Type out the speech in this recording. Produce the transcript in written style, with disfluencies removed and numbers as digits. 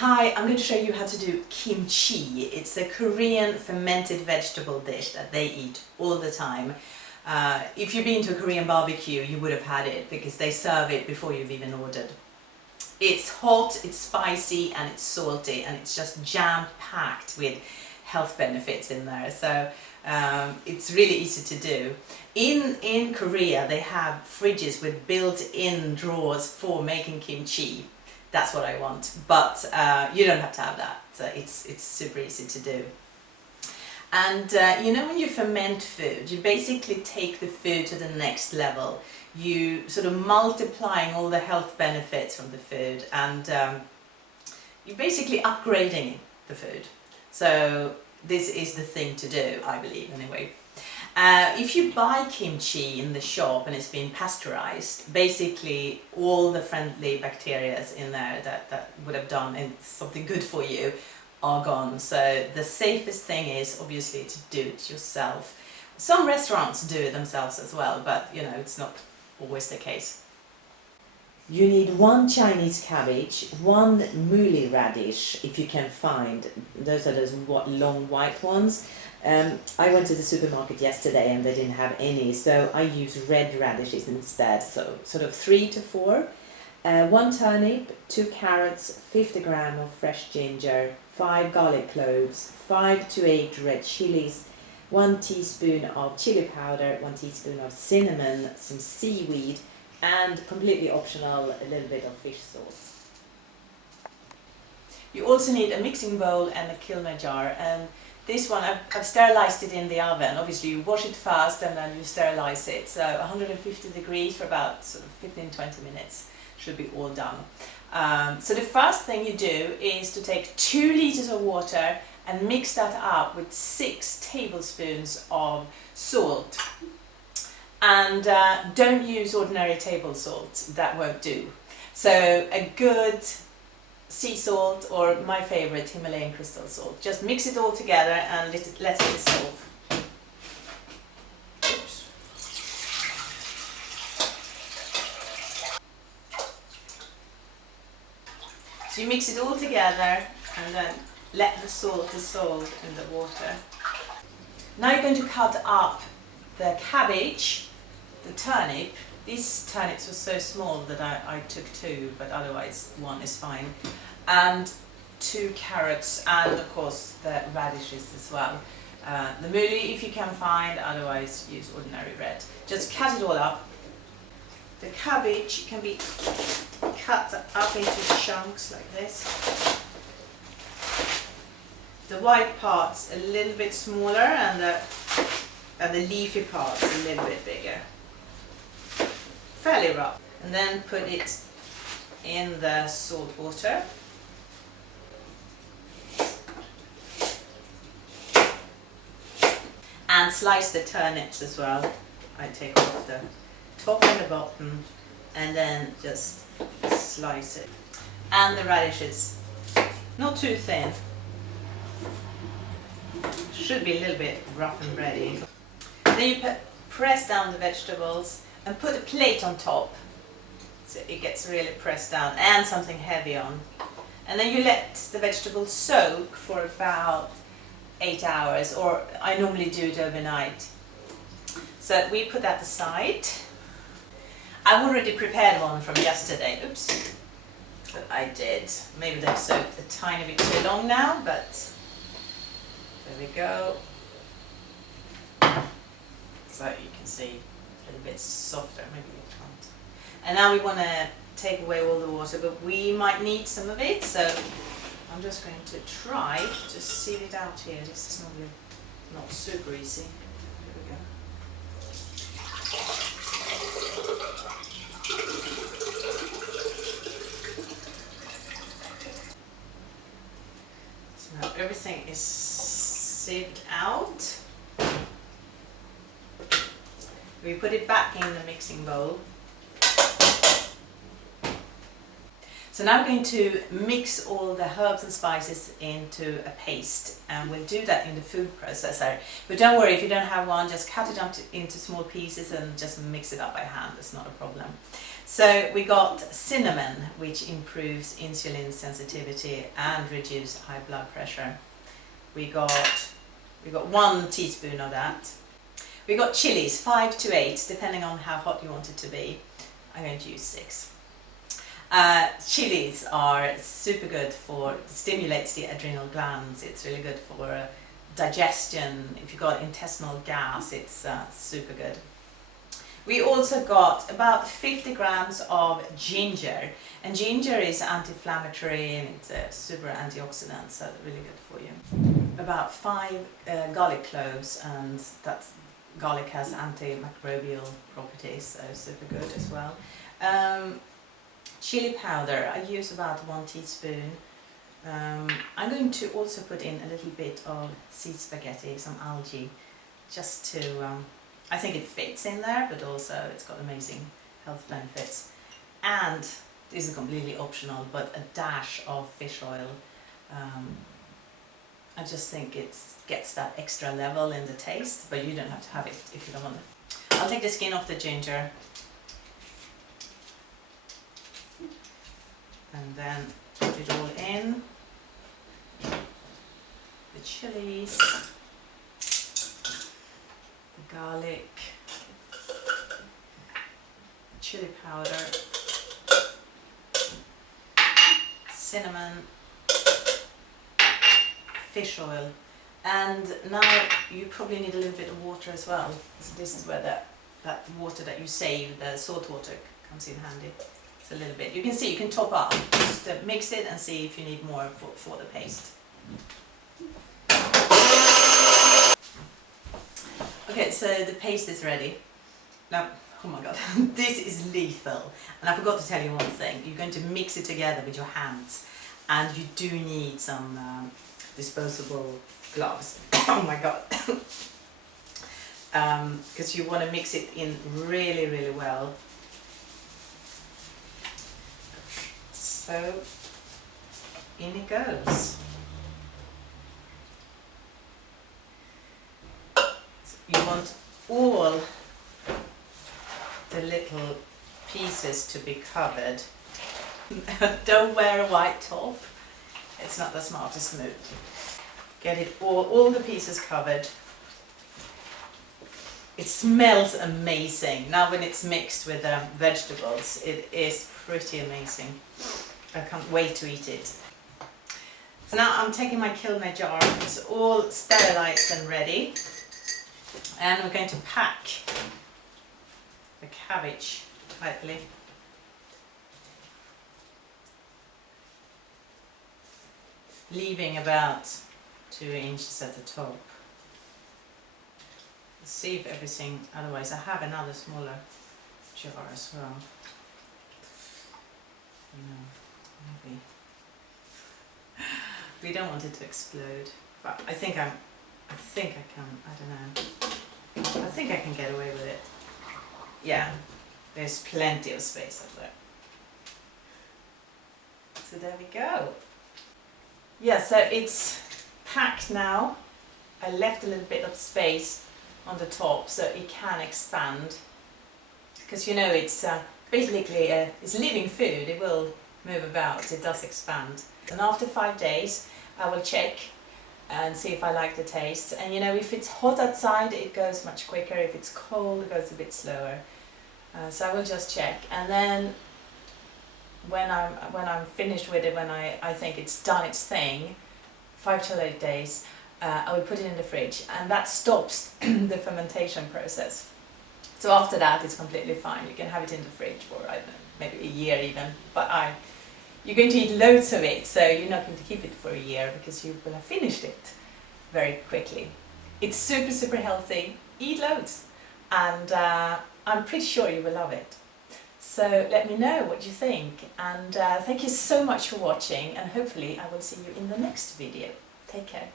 Hi, I'm going to show you how to do kimchi. It's a Korean fermented vegetable dish that they eat all the time. If you've been to a Korean barbecue, you would have had it because they serve it before you've even ordered. It's hot, it's spicy and it's salty, and it's just jam-packed with health benefits in there. So it's really easy to do. In Korea they have fridges with built-in drawers for making kimchi. That's what I want, but you don't have to have that. It's super easy to do. And you know, when you ferment food, you basically take the food to the next level. You sort of multiplying all the health benefits from the food, and you're basically upgrading the food. So this is the thing to do, I believe, anyway. If you buy kimchi in the shop and it's been pasteurized, basically all the friendly bacteria in there that would have done something good for you are gone. So the safest thing is obviously to do it yourself. Some restaurants do it themselves as well, but you know, it's not always the case. You need 1 Chinese cabbage, 1 mooli radish, if you can find. Those are those long white ones. I went to the supermarket yesterday and they didn't have any, so I use red radishes instead, so sort of 3 to 4. 1 turnip, 2 carrots, 50 grams of fresh ginger, 5 garlic cloves, 5 to 8 red chilies, 1 teaspoon of chili powder, 1 teaspoon of cinnamon, some seaweed, and completely optional, a little bit of fish sauce. You also need a mixing bowl and a kilner jar, and this one I've sterilized it in the oven. Obviously you wash it first and then you sterilize it, so 150 degrees for about sort of 15-20 minutes should be all done. So the first thing you do is to take 2 liters of water and mix that up with 6 tablespoons of salt. And don't use ordinary table salt, that won't do. So a good sea salt, or my favorite, Himalayan crystal salt. Just mix it all together and let it dissolve. Oops. So you mix it all together and then let the salt dissolve in the water. Now you're going to cut up the cabbage, the turnip. These turnips were so small that I took 2, but otherwise 1 is fine. And 2 carrots, and of course the radishes as well. The mooli if you can find, otherwise use ordinary red. Just cut it all up. The cabbage can be cut up into chunks like this. The white part's a little bit smaller and the leafy part's a little bit bigger. Fairly rough. And then put it in the salt water. And slice the turnips as well. I take off the top and the bottom and then just slice it. And the radishes, not too thin. Should be a little bit rough and ready. Then you press down the vegetables and put a plate on top so it gets really pressed down, and something heavy on. And then you let the vegetables soak for about 8 hours, or I normally do it overnight. So we put that aside. I've already prepared one from yesterday, oops, but I did. Maybe they've soaked a tiny bit too long now, but there we go. So you can see a little bit softer, maybe you can't. And now we want to take away all the water, but we might need some of it, so I'm just going to try to sieve it out here. This is normally not super easy. Here we go. So now everything is sieved out. We put it back in the mixing bowl. So now I'm going to mix all the herbs and spices into a paste, and we'll do that in the food processor. But don't worry, if you don't have one, just cut it up into small pieces and just mix it up by hand. It's not a problem. So we got cinnamon, which improves insulin sensitivity and reduce high blood pressure. We got 1 teaspoon of that. We got chilies, 5 to 8, depending on how hot you want it to be. I'm going to use 6. Chilies are super good for, stimulates the adrenal glands. It's really good for digestion. If you've got intestinal gas, it's super good. We also got about 50 grams of ginger, and ginger is anti-inflammatory and it's a super antioxidant, so really good for you. About 5 garlic cloves, and garlic has antimicrobial properties, so super good as well. Chili powder, I use about 1 teaspoon. I'm going to also put in a little bit of sea spaghetti, some algae, just to, I think it fits in there, but also it's got amazing health benefits. And this is completely optional, but a dash of fish oil. I just think it gets that extra level in the taste, but you don't have to have it if you don't want it. I'll take the skin off the ginger. And then put it all in. The chilies, the garlic, chili powder, cinnamon, fish oil, and now you probably need a little bit of water as well. So this is where that water that you save, the salt water, comes in handy. It's a little bit. You can see, you can top up. Just mix it and see if you need more for the paste. Okay, so the paste is ready. Now, oh my god, this is lethal. And I forgot to tell you one thing. You're going to mix it together with your hands, and you do need some disposable gloves. Oh my god. Because you want to mix it in really, really well. So, in it goes. You want all the little pieces to be covered. Don't wear a white top. It's not the smartest move. Get it all the pieces covered. It smells amazing. Now when it's mixed with vegetables, it is pretty amazing. I can't wait to eat it. So now I'm taking my Kilner jar. It's all sterilized and ready. And we're going to pack the cabbage tightly. Leaving about 2 inches at the top. Let's see if everything, otherwise I have another smaller jar as well. Maybe. We don't want it to explode, but I think I can, I don't know. I think I can get away with it. Yeah, there's plenty of space up there. So there we go. Yeah, so it's packed now. I left a little bit of space on the top so it can expand. Because you know it's basically it's living food, it will move about, it does expand. And after 5 days I will check and see if I like the taste. And you know, if it's hot outside it goes much quicker, if it's cold it goes a bit slower. So I will just check, and then when I'm finished with it, when I think it's done its thing, 5 to 8 days, I will put it in the fridge, and that stops the fermentation process. So after that it's completely fine. You can have it in the fridge for, I don't know, maybe a year even, but you're going to eat loads of it, so you're not going to keep it for a year because you will have finished it very quickly. It's super, super healthy. Eat loads, and I'm pretty sure you will love it. So let me know what you think, and thank you so much for watching, and hopefully I will see you in the next video. Take care.